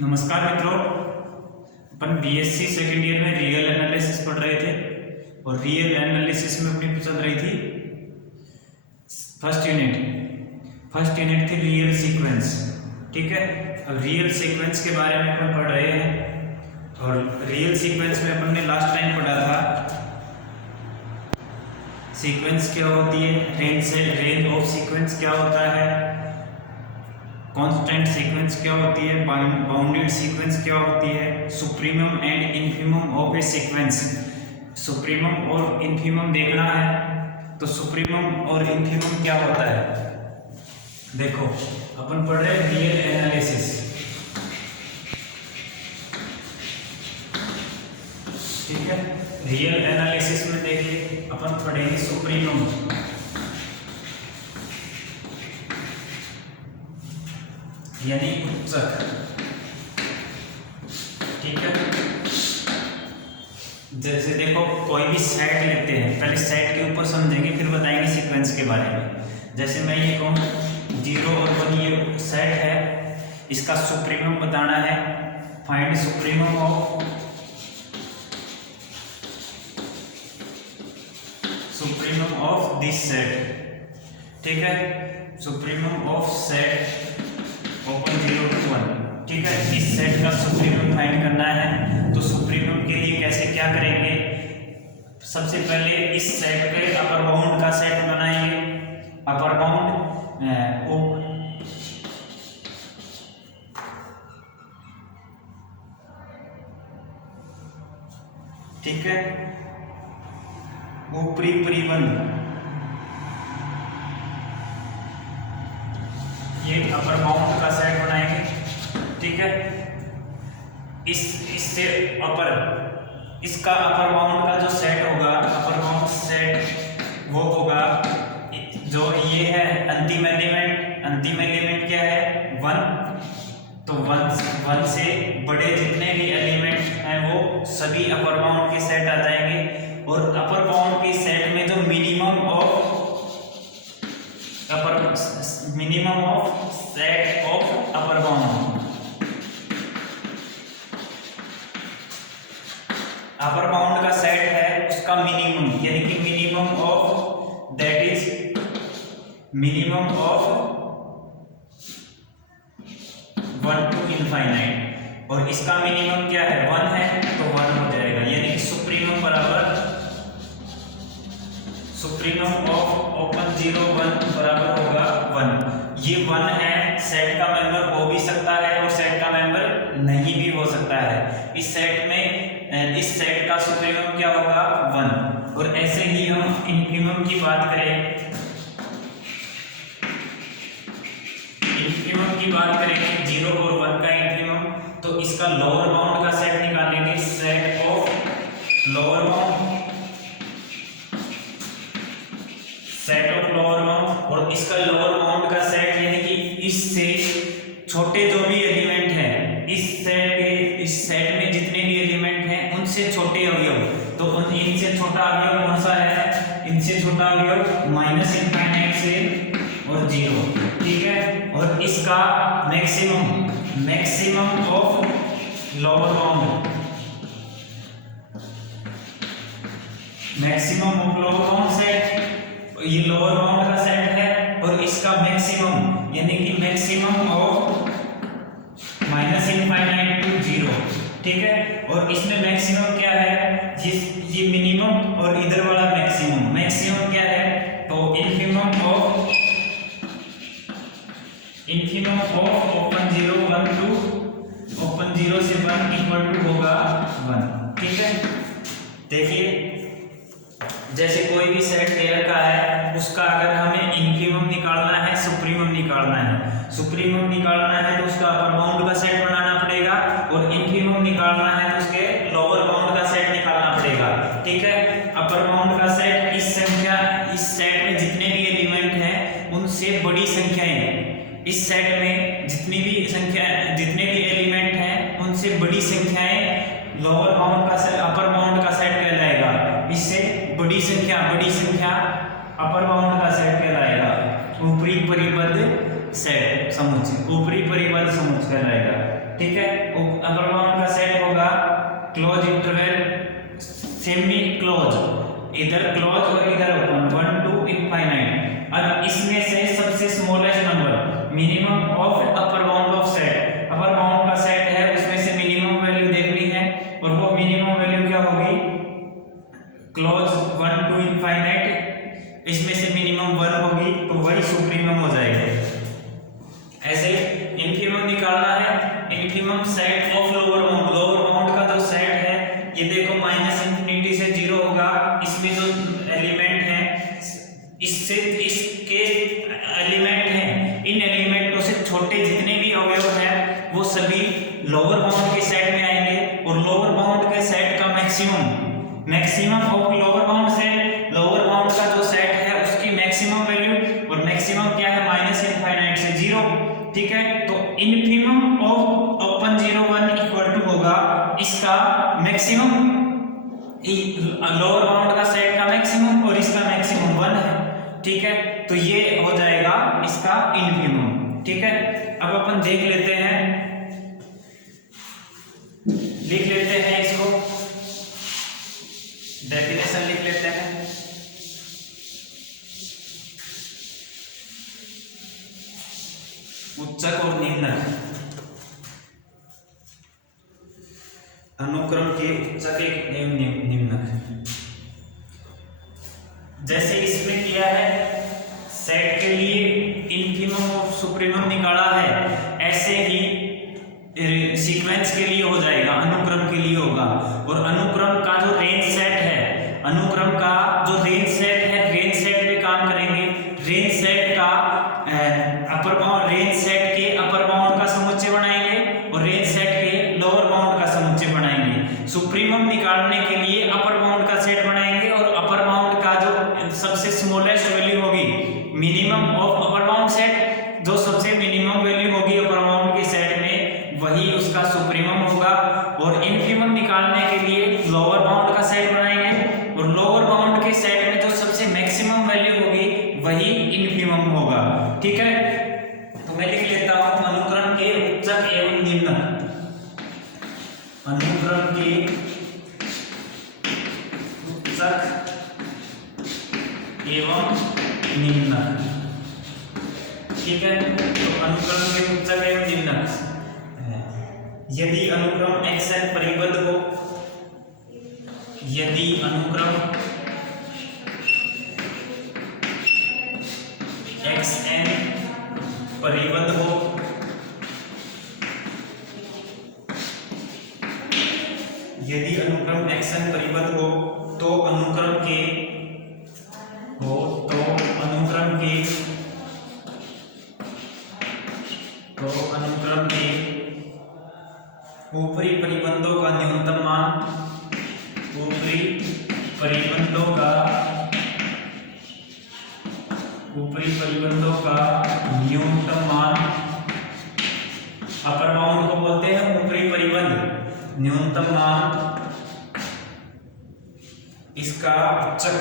नमस्कार मित्रों, अपन BSc second year में रियल एनालिसिस पढ़ रहे थे और रियल एनालिसिस में अपनी चल रही थी फर्स्ट यूनिट थी रियल सीक्वेंस। ठीक है, अब रियल सीक्वेंस के बारे में अपन पढ़ रहे हैं और रियल सीक्वेंस में अपन ने लास्ट टाइम पढ़ा था सीक्वेंस क्या होती है, रेंज ऑफ सीक्वेंस क्या होता है, कांस्टेंट सीक्वेंस क्या होती है, बाउंडेड सीक्वेंस क्या होती है, supremum and infimum of A sequence. Supremum और इन्फीमम देखना है तो सुप्रीमम और इन्फीमम क्या होता है। देखो अपन पढ़ रहे हैं रियल एनालिसिस। ठीक है, रियल एनालिसिस में देखिए अपन पढ़ेंगे सुप्रीमम, यानी उच्चक। ठीक है, जैसे देखो कोई भी सेट लेते हैं, पहले सेट के ऊपर समझेंगे फिर बताएंगे सीक्वेंस के बारे में। जैसे मैं ये कहूँ 0 और 1 ये सेट है, इसका सुप्रीमम बताना है, find supremum of this set. ठीक है, supremum of set open 0 to 1। ठीक है, इस सेट का सुप्रीमम फाइंड करना है तो सुप्रीमम के लिए कैसे क्या करेंगे, सबसे पहले इस सेट के अपर बाउंड का सेट बनाएंगे। अपर बाउंड ठीक है, ऊपरी परिबंध, ये अपर बाउंड का सेट बनाएंगे। ठीक है, इससे इसका अपर बाउंड का जो सेट होगा, अपर बाउंड सेट वो होगा जो ये है अंतिम एलिमेंट क्या है 1। तो 1 से बड़े जितने भी एलिमेंट हैं वो सभी अपर बाउंड के सेट आ जाएंगे। और अपर बाउंड के सेट में जो minimum of set of upper bound, upper bound का सेट है उसका मिनिमम, यानी कि minimum of that is minimum of 1 to infinite, और इसका मिनिमम क्या है 1 है तो 1 हो जाएगा, यानी कि सुप्रीमम बराबर सुप्रीमम ऑफ ओपन 0 1 बराबर होगा 1। ये 1 है, सेट का मेंबर हो भी सकता है और सेट का मेंबर नहीं भी हो सकता है। इस सेट का सुप्रीमम क्या होगा 1। और ऐसे ही हम इन्फीमम की बात करें, इन्फीमम की बात करेंगे 0 और 1 का इन्फीमम, तो इसका लोअर बाउंड का सेट निकालेंगे, सेट ऑफ लोअर बाउंड, और इसका लोअर बाउंड का सेट, यानी कि इससे छोटे जो भी एलिमेंट हैं, इस सेट में जितने भी एलिमेंट हैं उनसे छोटे अवयव, तो इनसे छोटा अवयव कौन सा है, इनसे छोटा अवयव माइनस इनफाइनाइट से और 0। ठीक है, और इसका maximum of lower bound, maximum of lower bound set, ये लोअर बाउंड का सेट है, और इसका मैक्सिमम यानी कि maximum of minus infinite to 0। ठीक है, और इसमें मैक्सिमम क्या है, ये मिनिमम और इधर वाला मैक्सिमम क्या है, तो infimum of open 0 1 to open 0 से 1 इक्वल टू होगा 1। ठीक है, देखिए जैसे कोई भी सेट दे रखा है, उसका अगर हमें इन्फीमम निकालना है, सुप्रीमम निकालना है तो उसका अपर बाउंड का सेट बनाना पड़ेगा, और इन्फीमम निकालना है तो उसके लोअर बाउंड का सेट निकालना पड़ेगा। ठीक है, अपर बाउंड का सेट इस सेट में जितने भी एलिमेंट हैं उनसे बड़ी संख्याएं, इस सेट में जितने भी एलिमेंट हैं उनसे बड़ी संख्याएं लोअर बाउंड का सेट अपर बाउंड का सेट कहलाएगा। इससे बड़ी संख्या अपर बाउंड का सेट कहलाएगा। ऊपरी परिबद्ध सेट समुच्चय, ऊपरी परिबद्ध समुच्चय कहलाएगा। ठीक है। अपर बाउंड का सेट होगा क्लोज इंटरवल सेमी क्लोज, इधर क्लोज और इधर ओपन, 1 to इनफाइनाइट। अब इसमें से सबसे smallest number minimum of upper bound of set, upper bound का सेट है उसमें से मिनिमम वैल्यू देखनी है और वो मिनिमम वैल्यू क्या होगी, क्लोज 1 to इनफाइनाइट, इसमें से मिनिमम 1 होगी तो वही सुप्रीमम हो जाएगा। ऐसे इनफिमम निकालना है, infimum set of lower bound, lower bound का जो सेट है ये देखो माइनस इंफिनिटी से 0 होगा, इसमें जो एलिमेंट है इससे इसके एलिमेंट हैं, इन एलिमेंटों से छोटे जितने भी अवयव हैं वो सभी लोअर बाउंड के सेट में आएंगे और लोअर बाउंड के सेट का maximum of lower bound set, lower bound का जो सेट है उसकी मैक्सिमम वैल्यू, और मैक्सिमम क्या है माइनस इनफाइनाइट से 0, ठीक है। तो infimum of open 0 1 equal to होगा इसका मैक्सिमम, लोअर बाउंड का सेट का मैक्सिमम और इसका मैक्सिमम 1 है, ठीक है। तो ये हो जाएगा इसका इनफिमम, ठीक है। अब अपन देख लेते हैं, लिख लेते हैं इसको, डेफिनेशन लिख लेते हैं। उच्चक और निम्नक, अनुक्रम के उच्चक एवं निम्नक, जैसे इसमें किया है सेट के लिए इनफिमम और सुप्रीमम निकाला है, ऐसे ही सीक्वेंस के लिए हो जाएगा, अनुक्रम के लिए होगा। और अनुक्रम का जो रेंज सेट है, अनुक्रम का जो रेंज सेट है, रेंज सेट पे काम करेंगे। रेंज सेट का अपर बाउंड, रेंज सेट के अपर बाउंड का समुच्चय बनाएंगे और रेंज सेट के लोअर बाउंड का समुच्चय बनाएंगे। सुप्रीमम निकालने के लिए अपर बाउंड का सेट बनाएंगे और अपर बाउंड का जो सबसे स्मॉलेस्ट वैल्यू होगी minimum of upper bound set, जो सबसे मिनिमम वैल्यू होगी अपर बाउंड के सेट में वही उसका सुप्रीमम होगा। और इनफिमम निकालने के लिए लोअर बाउंड का सेट बनाएंगे और लोअर बाउंड के सेट में जो सबसे मैक्सिमम वैल्यू होगी वही इनफिमम होगा, ठीक है। तो मैं लिख लेता हूं अनुक्रम के उच्चक एवं निम्नक, अनुक्रम के उच्चक एवं निम्नक, ठीक है। तो अनुक्रम के उच्चक एवं निम्नक, यदि अनुक्रम xn परिबद्ध हो, यदि अनुक्रम xn परिबद्ध हो, यदि अनुक्रम xn परिबद्ध हो तो अनुक्रम के ऊपरी परिबंधों का न्यूनतम मान, ऊपरी परिबंधों का न्यूनतम मान, अपर बाउंड को बोलते हैं ऊपरी परिबंध, न्यूनतम मान इसका उच्चक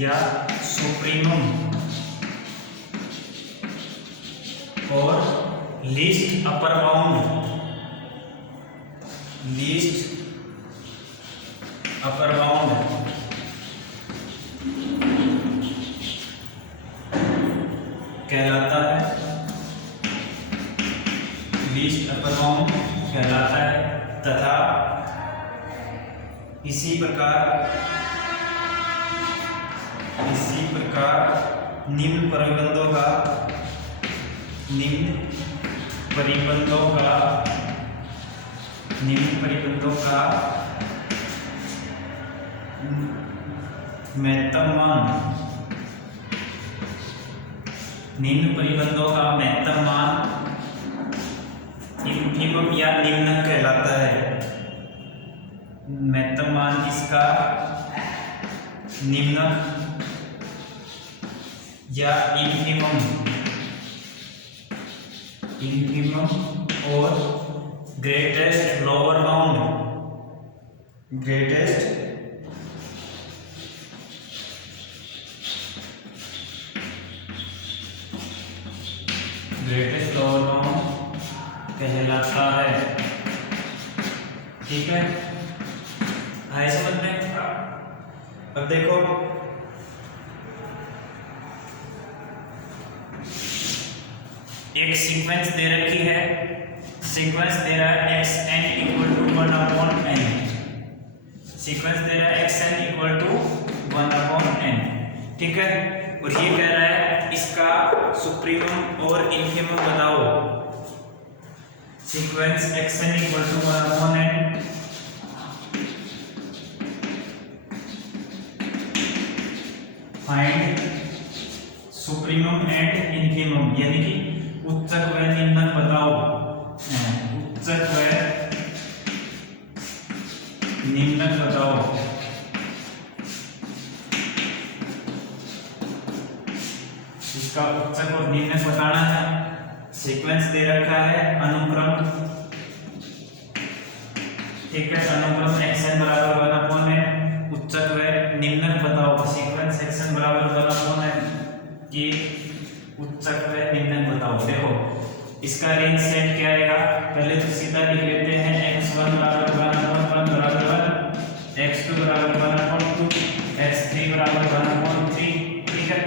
या सुप्रीमम और least upper bound, least upper bound कहलाता है, लीस्ट अपर बाउंड कहलाता है। तथा इसी प्रकार निम्न परिबंधों का महत्तम मान, निम्न परिबंधों का महत्तम मान इनफिमम या निम्नक कहलाता है। महत्तम मान इसका निम्नक या इनफिमम और greatest lower bound, greatest greatest lower bound कहलाता है। ठीक है, आए समझ में? अब देखो एक सीक्वेंस दे रखी है, सीक्वेंस दे रहा है xn equal to 1/n, sequence दे रहा है xn इक्वल टू 1/n। ठीक है, और ये कह रहा है इसका सुप्रीमम और इन्फिमम बताओ। Sequence xn equal to 1/n, find supremum and infimum, यानी कि उच्चक व निम्नक बताओ। उच्चक व निम्नक बताओ। इसका उच्चक और निम्नक बताना है। सीक्वेंस दे रखा है अनुक्रम, ठीक है, अनुक्रम xn बराबर 1/n, उच्चक व निम्नक बताओ। सीक्वेंस xn बराबर 1/n की उच्चक व निम्नक बताओ। देखो इसका रेंज सेट क्या आएगा, पहले तो सीधा लिख लेते हैं x1 बराबर 1/1 बराबर 1, x2 बराबर 1/2, x3 बराबर 1/3। ठीक है,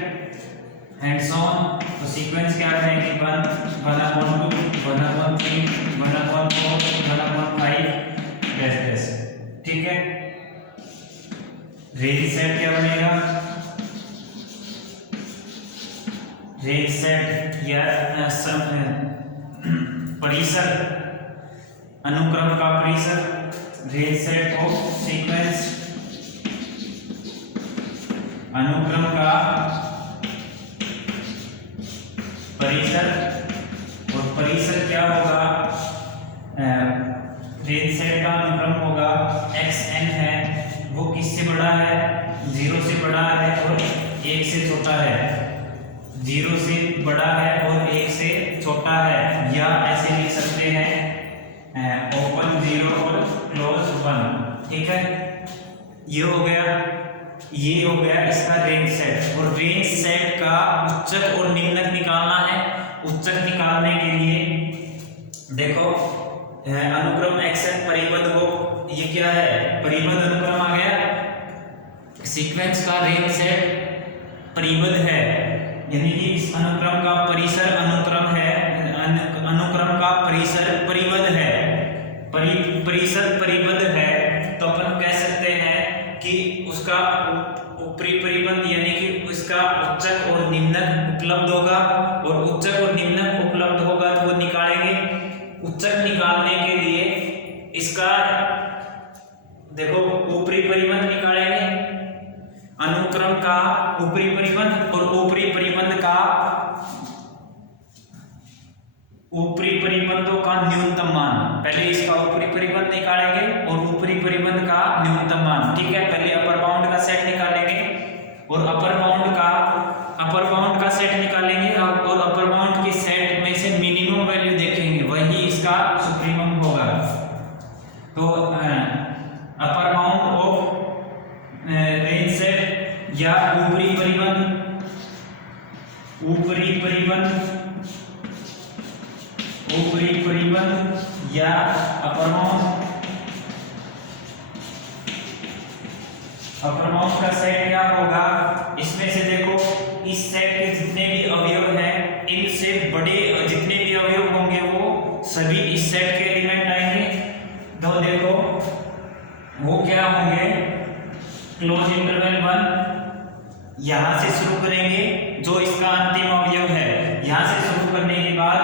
एंड सो ऑन। तो सीक्वेंस क्या बनेगी 1/2, 1/3, 1/4, 1/5 डैश। ठीक है, रेंज सेट क्या बनेगा, रेंज सेट या परिसर, अनुक्रम का परिसर, रेंज सेट ऑफ सीक्वेंस, अनुक्रम का परिसर। और परिसर क्या होगा, रेंज सेट का अनुक्रम होगा xn है, वो किससे बड़ा है, 0 से बड़ा है और 1 से छोटा है, 0 से बड़ा है और 1 से छोटा है। या ऐसे लिख सकते हैं ओपन 0 और क्लोज 1। ठीक है, ये हो गया इसका रेंज सेट। और रेंज सेट का उच्चक और निम्नक निकालना है। उच्चक निकालने के लिए देखो अनुक्रम xn परिबद्ध हो, ये क्या है, परिबद्ध अनुक्रम आ गया। सीक्वेंस का रेंज सेट परिबद्ध है, यानी कि इस अनुक्रम का परिसर अनुक्रम है, अनुक्रम का परिसर परिबद्ध है, परिसर परिबद्ध है। तो अपन कह सकते हैं कि उसका ऊपरी परिबंध यानी कि उसका उच्चक और निम्नक उपलब्ध होगा। और उच्चक और निम्नक उपलब्ध होगा तो वो निकालेंगे। उच्चक निकालने के लिए इसका देखो ऊपरी परिबंध निकालेंगे, अनुक्रम का ऊपरी परिबंध और ऊपरी परिबंधों का न्यूनतम मान। पहले इसका ऊपरी परिबंध निकालेंगे और ऊपरी परिबंध का न्यूनतम मान। ठीक है, पहले अपर बाउंड का सेट निकालेंगे और अपर बाउंड का सेट निकालेंगे और अपर बाउंड के सेट में से मिनिमम वैल्यू देखेंगे, वही इसका सुप्रीमम होगा। तो upper bound of range set या ऊपरी परिबंध या अपर बाउंड का सेट क्या होगा। इसमें से देखो इस सेट के जितने भी अवयव हैं, इनसे बड़े जितने भी अवयव होंगे वो सभी इस सेट के एलिमेंट आएंगे। तो देखो वो क्या होंगे, क्लोज इंटरवल 1, यहां से शुरू करेंगे जो इसका अंतिम अवयव है, यहां से शुरू करने के बाद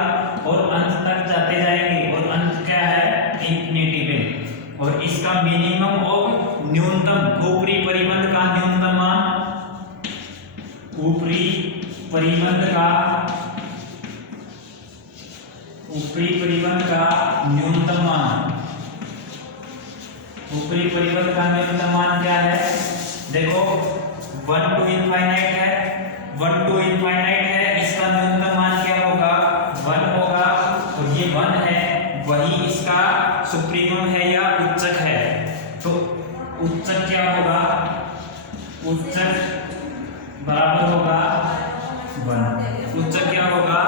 और अंत तक जाते जाएंगे। और अंत क्या है, इंफिनिटी में। और इसका मिनिमम और न्यूनतम ऊपरी परिबंध का न्यूनतम मान, ऊपरी परिबंध का न्यूनतम मान, ऊपरी परिबंध का न्यूनतम मान क्या है, देखो 1 to infinite है, 1 to infinite है, इसका न्यूनतम मान क्या होगा, 1 होगा। और ये 1 है, वही इसका सुप्रीमम है या उच्चक है। तो उच्चक क्या होगा, उच्चक बराबर होगा 1, उच्चक क्या होगा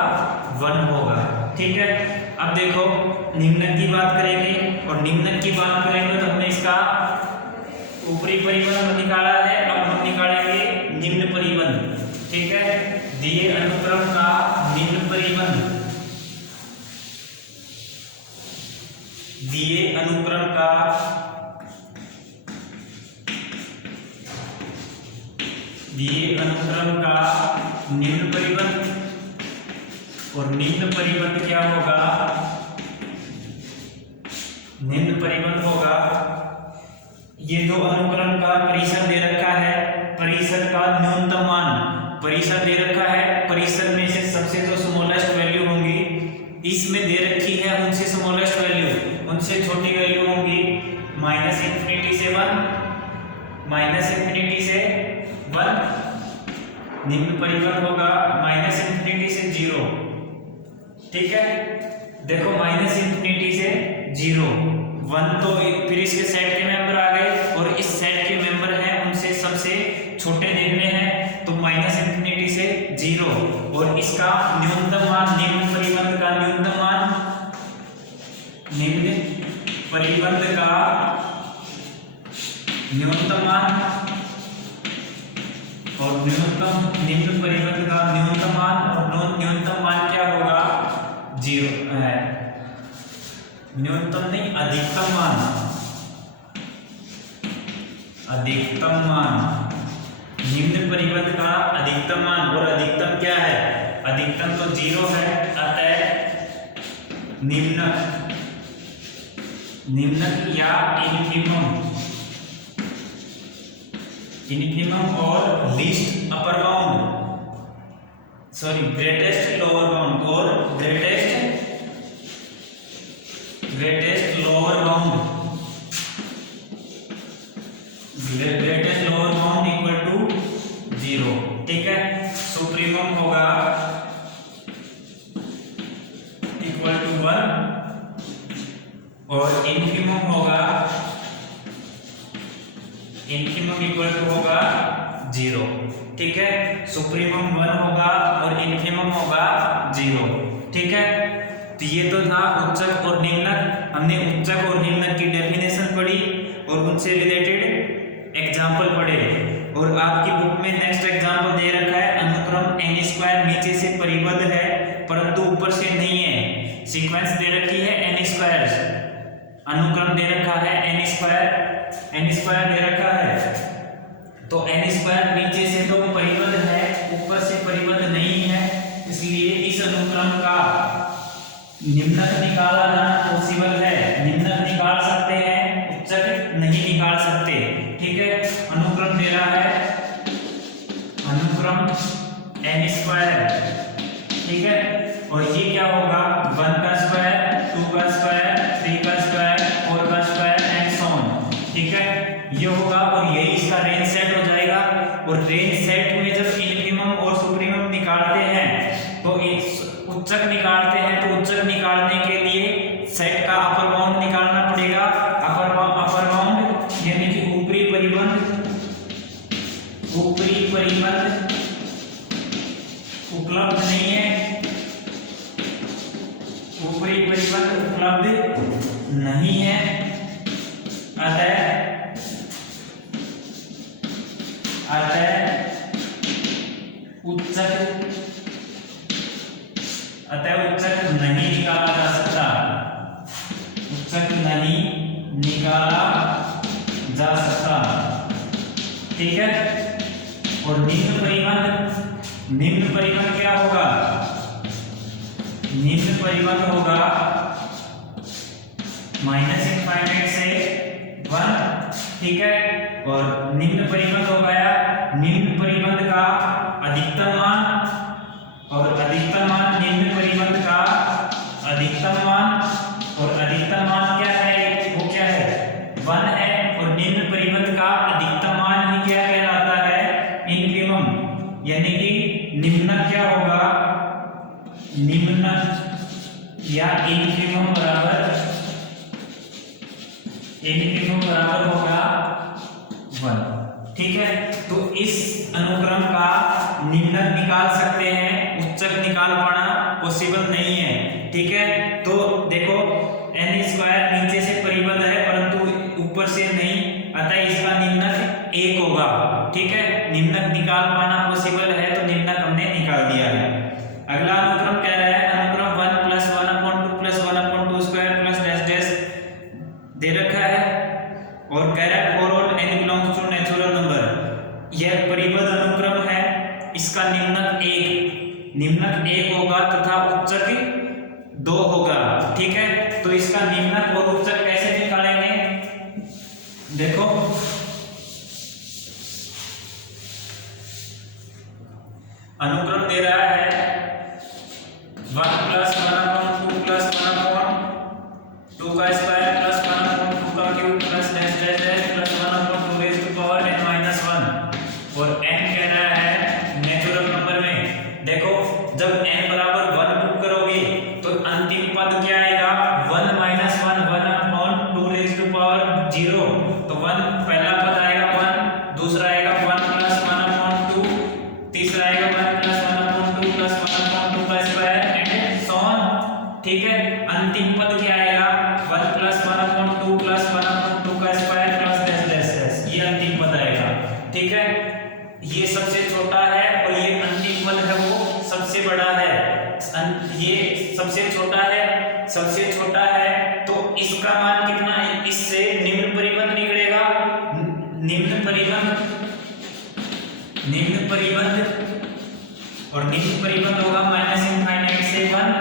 1 होगा। ठीक है। अब देखो निम्नक की बात करेंगे, और निम्नक की बात करेंगे तो हमने इसका ऊपरी परिबंध निकाला है, अब हम निकालेंगे निम्न परिबंध। ठीक है, दिए अनुक्रम का निम्न परिबंध, दिए अनुक्रम का निम्न परिबंध, और निम्न परिबंध क्या होगा, निम्न परिबंध होगा ये दो अनुक्रम का परिसर दे रखा है, परिसर का न्यूनतम मान परिसर दे रखा है, परिसर में से सबसे जो स्मॉलेस्ट वैल्यू होंगी इसमें दे रखी है, उनसे स्मॉलेस्ट वैल्यू, उनसे छोटी वैल्यू होंगी -∞ से 1, -∞ से 1, निम्न परिबंध होगा -∞ से 0। ठीक है, देखो -∞ से 0, 1 तो फिर इसके सेट के मेंबर आ गए, और इस सेट के मेंबर हैं उनसे सबसे छोटे देखने हैं, तो -∞ से 0, और इसका न्यूनतम मान, निम्न परिबंध का न्यूनतम मान, निम्न परिबंध का न्यूनतम मान, और निम्न परिबंध का न्यूनतम मान, और न्यूनतम मान क्या होगा, 0 है, न्यूनतम नहीं अधिकतम मान, अधिकतम मान, निम्न परिबंध का अधिकतम मान, और अधिकतम क्या है, अधिकतम तो 0 है, अतः निम्नक या इनफिमम और least upper bound, sorry greatest lower bound, और greatest lower bound, greatest lower bound equal to 0। ठीक है, सुप्रीमम होगा इक्वल टू 1, और इनफिमम इक्वल टू होगा 0। ठीक है, सुप्रीमम 1 होगा और इनफिमम होगा 0। ठीक है, तो ये तो था उच्चक और निम्नक। हमने उच्चक और निम्नक की डेफिनेशन पढ़ी और उनसे रिलेटेड एग्जाम्पल पढ़े, और आपकी बुक में नेक्स्ट एग्जाम्पल दे रखा है अनुक्रम n² नीचे से परिबद्ध है परंतु ऊपर से नहीं है, सीक्वेंस दे रखी है n², अनुक्रम दे रखा है n² दे रखा है, तो n² नीचे से तो परिबद्ध है, ऊपर से परिबद्ध नहीं है, इसलिए इस अनुक्रम का निम्नक निकाला जाना पॉसिबल है, निम्नक निकाल सकते हैं, उच्चक नहीं निकाल सकते। ठीक है, अनुक्रम दे रहा है अनुक्रम n², ठीक है, और ये क्या होगा 1 का स्क्वायर, 2 का स्क्वायर, 3 का स्क्वायर, 4 का स्क्वायर एंड सो ऑन। ठीक है, ये होगा और यही इसका रेंज सेट हो जाएगा, और रेंज सेट में जब इनफिमम और सुप्रीमम निकालते हैं तो उच्चक निकालते हैं, तो उच्चक निकालने के लिए सेट का अपर बाउंड निकालना पड़ेगा। अपर बाउंड यानी कि ऊपरी परिबंध उपलब्ध नहीं है, ऊपरी परिबंध उपलब्ध नहीं है, अतः उच्चक नहीं निकाला जा सकता, उच्चक नहीं निकाला जा सकता। ठीक है, और निम्न परिबंध क्या होगा, निम्न परिबंध होगा -∞ से 1। ठीक है, और निम्न परिबंध हो गया निम्न परिबंध का अधिकतम मान, और अधिकतम मान निम्न परिबंध का अधिकतम मान, और अधिकतम मान क्या है, वो क्या है 1 है, और निम्न परिबंध का अधिकतम मान ही क्या कहलाता है, इनफिमम, यानी कि निम्नक क्या होगा, निम्नक या इनफिमम बराबर होगा 1। ठीक है, तो इस अनुक्रम का निम्नक निकाल सकते हैं, उच्चक निकाल पाना पॉसिबल नहीं है। ठीक है। तो देखो n स्क्वायर नीचे से परिबद्ध है परंतु ऊपर से नहीं, अतः इसका निम्नक 1 होगा, ठीक है। निम्नक निकाल पाना पॉसिबल है तो निम्नक हमने निकाल दिया है। अगला अनुक्रम कह रहा है अनुक्रम 1 + 1/2 + 1/2 स्क्वायर प्लस डैश डैश दे रखा है और कह रहा है for all n belongs to natural number. यह परिबद्ध अनुक्रम है, इसका निम्नक 1 होगा तथा उच्चक 2 होगा, ठीक है। तो इसका निम्नक और उच्चक कैसे निकालेंगे, देखो अनुक्रम दे रहा है 1 + 1/2 + 1/2 का स्क्वायर प्लस 1/2 का cube plus dash dash dash plus 1/2 raise to power n - 1 और n कह रहा है नेचुरल नंबर में। देखो जब n बराबर 1 पुट करोगे तो अंतिम पद क्या आएगा 1 - 1 1/2 रेज़ टू पावर 0। तो 1 पहला पद आएगा 1, दूसरा आएगा 1 + 1/2, तीसरा आएगा 1 + 1/2 + 1/2 का स्क्वायर एंड सो ऑन, ठीक है। अंतिम पद क्या आएगा 1 + 1/2 + 1/2 का square plus dash dash dash, ये अंतिम पद आएगा, ठीक है। ये सबसे छोटा है और ये अंतिम पद है वो सबसे बड़ा है। ये सबसे छोटा है तो इसका मान कितना है, इससे निम्न परिबद्ध निकलेगा। निम्न परिबद्ध होगा -∞ से 1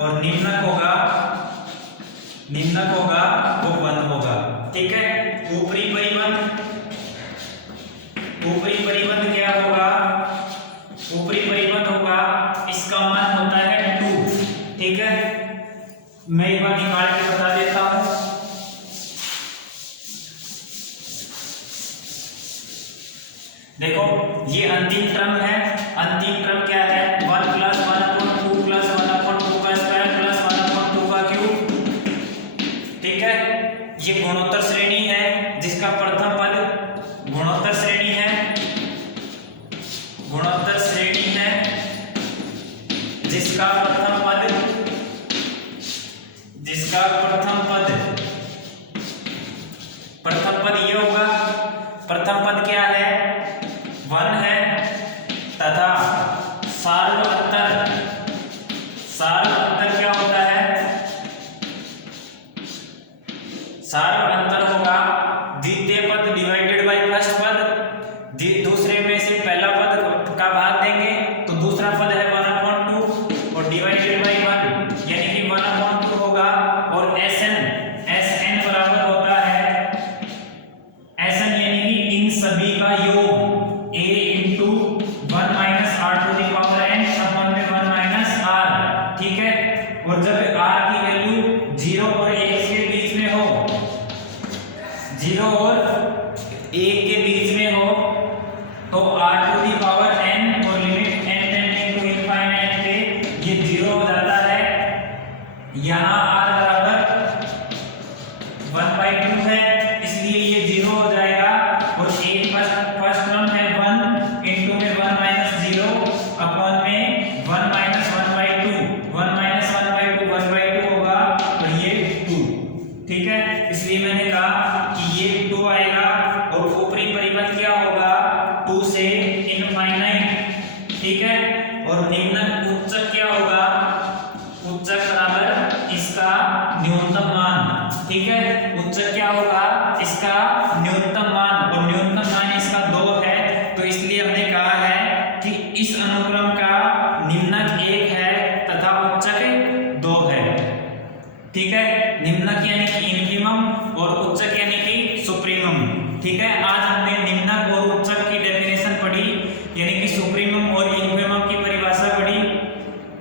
और निम्नक होगा वो 1 होगा, ठीक है। ऊपरी परिबद्ध क्या होगा, ऊपरी परिबद्ध होगा इसका मान होता है 2, ठीक है। मैं एक बार निकाल के बता देता हूं। देखो ये अंतिम टर्म है, अंतिम टर्म क्या है 1 + 1/2 + 1/2 का स्क्वायर प्लस 1/2 का क्यूब, ठीक है। ये गुणोत्तर श्रेणी है जिसका प्रथम पद गुणोत्तर श्रेणी है जिसका प्रथम पद ये होगा। प्रथम पद क्या है 1 है तथा सार्व अंतर क्या होता है, सार्व अंतर होगा द्वितीय पद डिवाइडेड बाय फर्स्ट पद। दूसरे में से पहला पद का भाग देंगे तो दूसरा पद है 1/2 और डिवाइडेड बाय 1 यानी कि 1/2 होगा। और Sn बराबर होता है Sn यानी कि इन सभी का योग a × 1 - r⁴n अपन में 1 - r, ठीक है। और जब r की वैल्यू 0 और 1 के बीच में हो, 0 और 1 के बीच में हो तो r⁴n और limit n tending to infinite पे ये 0 हो जाता है। यहाँ r बराबर 1/2 है इसलिए ये 0 हो जाएगा और एक फर्स्ट टर्म है 1 × में 1 - 0 अपॉन में 1 - 1/2 1 - 1/2 होगा और ये 2, ठीक है। इसलिए मैंने कहा कि ये 2 आएगा और ऊपरी परिबद्ध क्या होगा 2 से इनफाइनाइट, ठीक है। और निम्नक उच्चक क्या होगा, उच्चक बराबर इसका न्यूनतम मान, ठीक है। उच्चक क्या होगा इसका न्यूनतम मान और न्यूनतम मान इसका 2 है। तो इसलिए हमने कहा है कि इस अनुक्रम का निम्नक 1 है तथा उच्चक 2 है, ठीक है। निम्नक यानी कि इन्फीमम और उच्चक यानी कि सुप्रीमम, ठीक है। आज हमने निम्नक और उच्चक की डेफिनेशन पढ़ी यानी कि सुप्रीमम और इन्फीमम की परिभाषा पढ़ी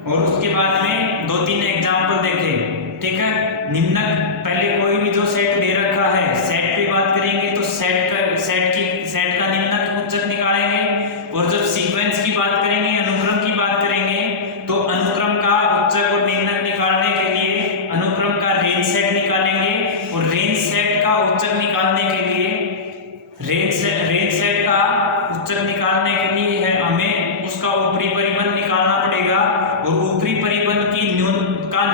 और उसके बाद में 2-3 एग्जाम्पल देखे, ठीक है। निम्नक पहले कोई भी जो सेट दे रखा है सेट की बात करेंगे तो सेट का निम्नक उच्चक निकालेंगे और जब सीक्वेंस की बात करेंगे अनुक्रम की बात करेंगे तो अनुक्रम का उच्चक और निम्नक निकालने के लिए अनुक्रम का रेंज सेट निकालेंगे और रेंज सेट का उच्चक निकालने के लिए है हमें उसका ऊपरी परिबद्ध निकालना पड़ेगा और ऊपरी परिबद्ध की न्यूनतम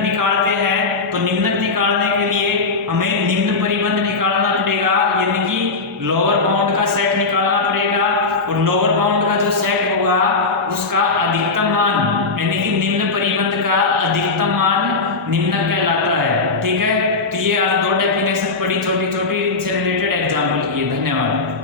निम्नक निकालते हैं तो निम्नक निकालने के लिए हमें निम्न परिबंध निकालना पड़ेगा, यानी कि लोअर बाउंड का सेट निकालना पड़ेगा, और लोअर बाउंड का जो सेट होगा उसका अधिकतम मान यानी कि निम्न परिबंध का अधिकतम मान निम्नक कहलाता है। ठीक है, तो ये आज 2 डेफिनेशन पढ़ी छोटी छोटी, इनसे रिलेटेड एग्जांपल किए। धन्यवाद।